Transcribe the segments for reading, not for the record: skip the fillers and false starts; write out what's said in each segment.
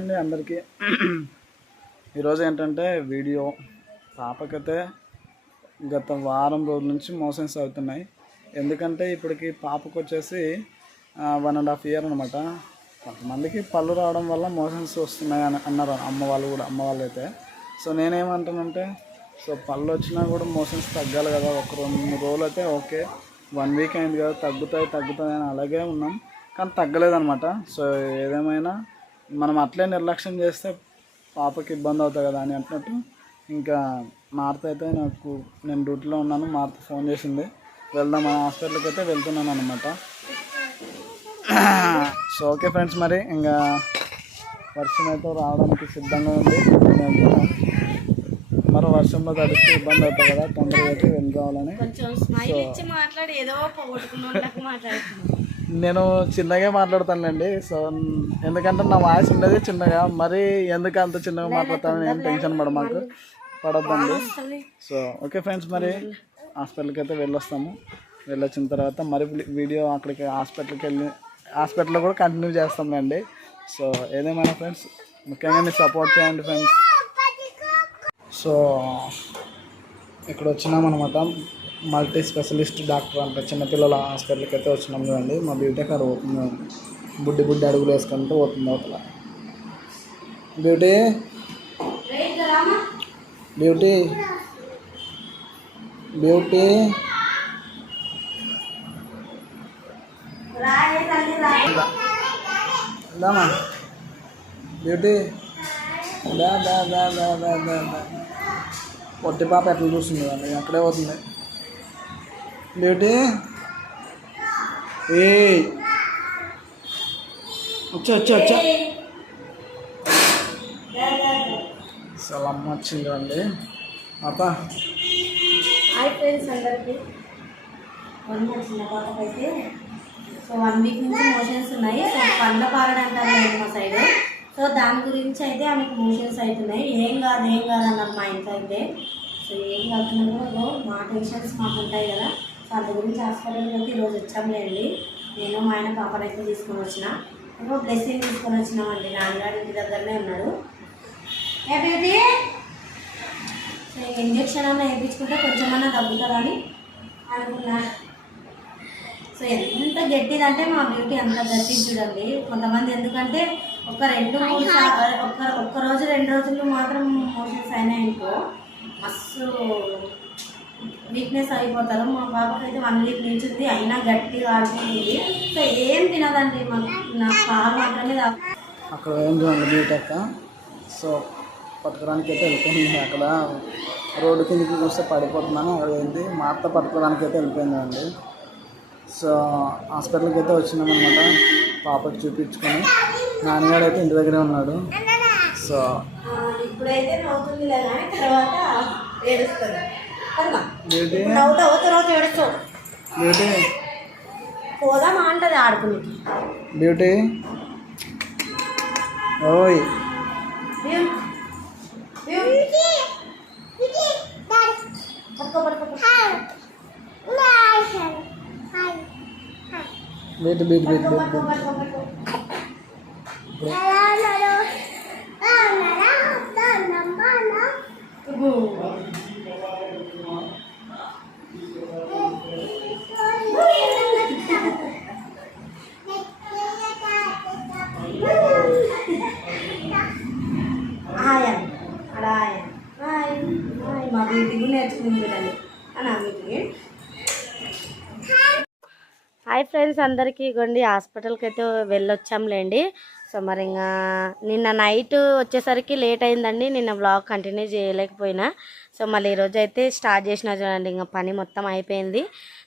అండి అందరికీ. ఈరోజు ఏంటంటే వీడియో పాపకైతే గత వారం రోజుల నుంచి మోషన్స్ అవుతున్నాయి. ఎందుకంటే ఇప్పటికి పాపకు వచ్చేసి 1.5 years అనమాట. కొంతమందికి పళ్ళు రావడం వల్ల మోషన్స్ వస్తున్నాయి అని అన్నారు అమ్మ వాళ్ళు అయితే. సో నేనేమంటానంటే, సో పళ్ళు వచ్చినా కూడా మోషన్స్ తగ్గాలి కదా. ఒక 2-3 రోజులు అయితే ఓకే, 1 week అయింది కదా, తగ్గుతాయి అని అలాగే ఉన్నాం, కానీ తగ్గలేదన్నమాట. సో ఏదేమైనా మనం అట్లే నిర్లక్ష్యం చేస్తే పాపకి ఇబ్బంది అవుతుంది కదా అని అంటున్నట్టు ఇంకా మార్త అయితే నేను డ్యూటీలో ఉన్నాను. మార్త ఫోన్ చేసింది, వెళ్దాం హాస్పిటల్కి అయితే వెళ్తున్నాను అనమాట. సో ఓకే ఫ్రెండ్స్, మరి ఇంకా వర్షం అయితే రావడానికి సిద్ధంగా ఉంది. మరి వర్షంలో తడిస్తే ఇబ్బంది అవుతుంది కదా, తొందరగా అయితే వెళ్ళి రావాలని. నేను చిన్నగా మాట్లాడతానులేండి. సో ఎందుకంటే నా వాయిస్ ఉండేది చిన్నగా, మరి ఎందుకు అంత చిన్నగా మాట్లాడతానని ఏం టెన్షన్ పడొద్దండి. సో ఓకే ఫ్రెండ్స్, మరి హాస్పిటల్కి అయితే వెళ్ళొస్తాము. వెళ్ళొచ్చిన తర్వాత మరి వీడియో అక్కడికి హాస్పిటల్లో కూడా కంటిన్యూ చేస్తామండి. సో ఏదేమైనా ఫ్రెండ్స్, ముఖ్యంగా మీరు సపోర్ట్ చేయండి ఫ్రెండ్స్. సో ఇక్కడ వచ్చినామన్నమాట, మల్టీ స్పెషలిస్ట్ డాక్టర్ అంటే చిన్నపిల్లల హాస్పిటల్కి అయితే వచ్చినాం కదండి. మా బ్యూటీ కార్ పోతుంది, బుడ్డి అడుగులు వేసుకుంటూ పోతుంది అవతల. బ్యూటీ బ్యూటీ బ్యూటీ దామా బ్యూటీ పొట్టి పాప ఎట్లా చూస్తుంది అండి, అక్కడే పోతుంది. బ్యూటీ ఏ వచ్చా అసలు అమ్మ వచ్చింది అండి పాప. హాయ్ ఫ్రెండ్స్ అందరికీ. చిన్న పాపకైతే సో 1 week నుంచి మోషన్స్ ఉన్నాయి. సో పండ్ల పారడు అంటారు మా సైడ్. సో దాని గురించి అయితే ఆమెకు మోషన్స్ అవుతున్నాయి. ఏం కాదు అన్నారు మా ఇంట్లో అయితే. సో ఏం కాకుండా మా టెన్షన్స్ మాకు ఉంటాయి కదా. సో అంత గురించి హాస్పిటల్కి అయితే ఈరోజు వచ్చాంలేండి. నేను మా ఆయన పాపనైతే తీసుకొని వచ్చిన. ఇంకో బ్లెస్సింగ్ తీసుకొని వచ్చినామండి. నాన్నగారి ఇంటి దగ్గరనే ఉన్నాడు. ఏది సో ఇంజక్షన్ అన్నా వేయించుకుంటే కొంచెమన్నా తగ్గుతుందని అనుకున్నా. సో ఎంత గట్టిదంటే మా బ్యూటీ అంత గట్టి చూడండి. కొంతమంది ఎందుకంటే ఒక్క రోజు 2 రోజులు మాత్రం మోషన్స్ అయినాయనుకో మస్తు వీక్నెస్ అయిపోతారు. మా పాపకైతే 1 week నుంచి ఉంది, అయినా గట్టిగా ఆడుతుంది. సో ఏం తినదండి, నాకు పాలు మాత్రమే అక్కడ ఏం చూడండి బ్యూటీ అక్క. సో పట్టుకోవడానికి అయితే వెళ్ళిపోయింది. అక్కడ రోడ్డు కిందకి చూస్తే పడిపోతున్నాను, అక్కడ ఏంటి మా అత్త పట్టుకోవడానికి అయితే వెళ్ళిపోయిందండి. సో హాస్పిటల్కి అయితే వచ్చినామన్నమాట, పాపకి చూపించుకొని. నాన్నగారు అయితే ఇంటి దగ్గరే ఉన్నాడు. సో ఇప్పుడైతే నవ్వుతుంది, తర్వాత ఏడుస్తుంది. బ్యూటీ బ్యూటీ పోదామా అంటది ఆడుకుని. బ్యూటీ ఓయ్ వెయిట్ మా బ్యూటీకి నేర్చుకుంది అని అన్నిటికి. హాయ్ ఫ్రెండ్స్ అందరికీ. ఇగోండి హాస్పిటల్కి అయితే వెళ్ళొచ్చాంలేండి. సో మరి ఇంకా నిన్న నైట్ వచ్చేసరికి లేట్ అయిందండి, నిన్న వ్లాగ్ కంటిన్యూ చేయలేకపోయినా. సో మళ్ళీ ఈరోజు అయితే స్టార్ట్ చేసిన చూడండి, ఇంకా పని మొత్తం అయిపోయింది.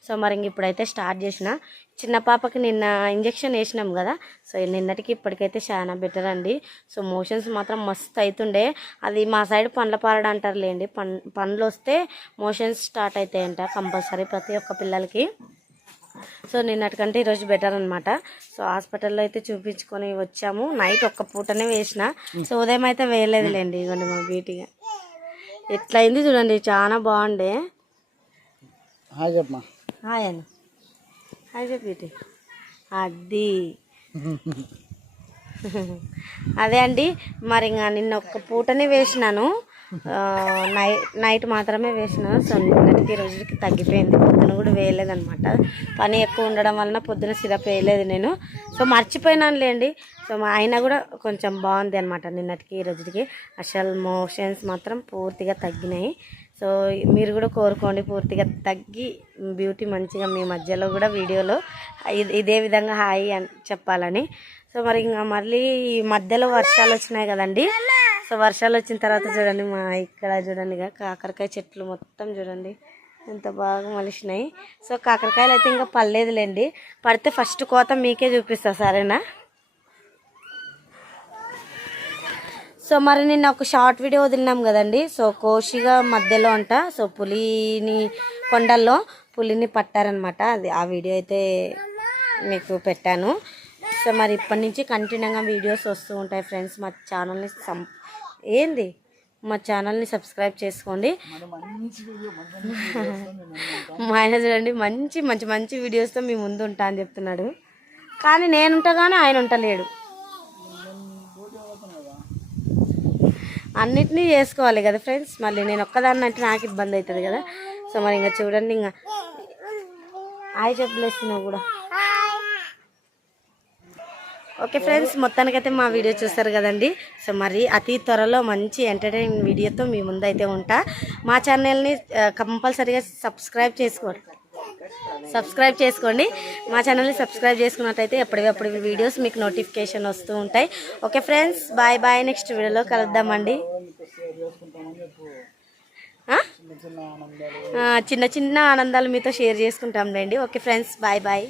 సో మరి ఇంక ఇప్పుడైతే స్టార్ట్ చేసిన. చిన్న పాపకి నిన్న ఇంజెక్షన్ వేసినాం కదా. సో నిన్నటికి ఇప్పటికైతే చాలా బెటర్ అండి. సో మోషన్స్ మాత్రం మస్తు అవుతుండే. అది మా సైడ్ పండ్ల పారడు అంటారులేండి. పండ్లు వస్తే మోషన్స్ స్టార్ట్ అవుతాయంట కంపల్సరీ ప్రతి ఒక్క పిల్లలకి. సో నిన్నటికంటే ఈరోజు బెటర్ అనమాట. సో హాస్పిటల్లో అయితే చూపించుకొని వచ్చాము. నైట్ ఒక్క పూటనే వేసిన, సో ఉదయం అయితే వేయలేదులేండి. ఇవ్వండి మా బ్యూటీగా ఎట్లయింది చూడండి, చాలా బాగుండే. హాయ్ చెప్పమా. హాయ్ అన్న, హాయ్ చెప్పి అది అదే అండి మరి ఇంకా నిన్న ఒక్క పూటనే వేసినాను, నైట్ మాత్రమే వేసినాను. సో నిన్నటికి రోజుకి తగ్గిపోయింది. పొద్దున కూడా వేయలేదనమాట, పని ఎక్కువ ఉండడం వలన పొద్దున సిరప్ వేయలేదు నేను. సో మర్చిపోయినాను లేండి. సో అయినా కూడా కొంచెం బాగుంది అనమాట. నిన్నటికి రోజుకి అసలు మోషన్స్ మాత్రం పూర్తిగా తగ్గినాయి. సో మీరు కూడా కోరుకోండి పూర్తిగా తగ్గి బ్యూటీ మంచిగా మీ మధ్యలో కూడా వీడియోలో ఇదే విధంగా హాయి అని చెప్పాలని. సో మరి ఇంకా మళ్ళీ ఈ మధ్యలో వర్షాలు వచ్చినాయి కదండి. సో వర్షాలు వచ్చిన తర్వాత చూడండి మా ఇక్కడ చూడండి ఇక కాకరకాయ చెట్లు మొత్తం చూడండి ఎంత బాగా మలిసినాయి. సో కాకరకాయలు అయితే ఇంకా పడలేదులేండి, పడితే ఫస్ట్ కోత మీకే చూపిస్తా సరేనా. సో మరి నిన్న ఒక షార్ట్ వీడియో వదిలినాం కదండి. సో కోషిగా మధ్యలో అంట సో పులిని కొండల్లో పులిని పట్టారనమాట. అది ఆ వీడియో అయితే మీకు పెట్టాను. సో మరి ఇప్పటి నుంచి కంటిన్యూగా వీడియోస్ వస్తూ ఉంటాయి ఫ్రెండ్స్. మా ఛానల్ని మా ఛానల్ని సబ్స్క్రైబ్ చేసుకోండి. మా ఆయన చూడండి మంచి మంచి మంచి వీడియోస్తో మీ ముందు ఉంటా అని చెప్తున్నాడు, కానీ నేనుంటా కానీ ఆయన ఉంటలేడు. అన్నిటినీ చేసుకోవాలి కదా ఫ్రెండ్స్, మళ్ళీ నేను ఒక్కదాన్ని అంటే నాకు ఇబ్బంది అవుతుంది కదా. సో మరి ఇంకా చూడండి, ఇంకా హాయ్ చెప్పలేస్తున్నావు కూడా. ఓకే ఫ్రెండ్స్, మొత్తానికైతే మా వీడియో చూస్తారు కదండి. సో మరి అతి త్వరలో మంచి ఎంటర్టైనింగ్ వీడియోతో మీ ముందు అయితే ఉంటా. మా ఛానల్ని కంపల్సరీగా సబ్స్క్రైబ్ చేసుకోండి. మా ఛానల్ని సబ్స్క్రైబ్ చేసుకున్నట్టయితే ఎప్పటికప్పుడు వీడియోస్ మీకు నోటిఫికేషన్ వస్తూ ఉంటాయి. Okay friends, bye bye. Next వీడియోలో కలుద్దామండి. చిన్న చిన్న ఆనందాలు మీతో షేర్ చేసుకుంటాంలేండి. Okay friends, bye bye.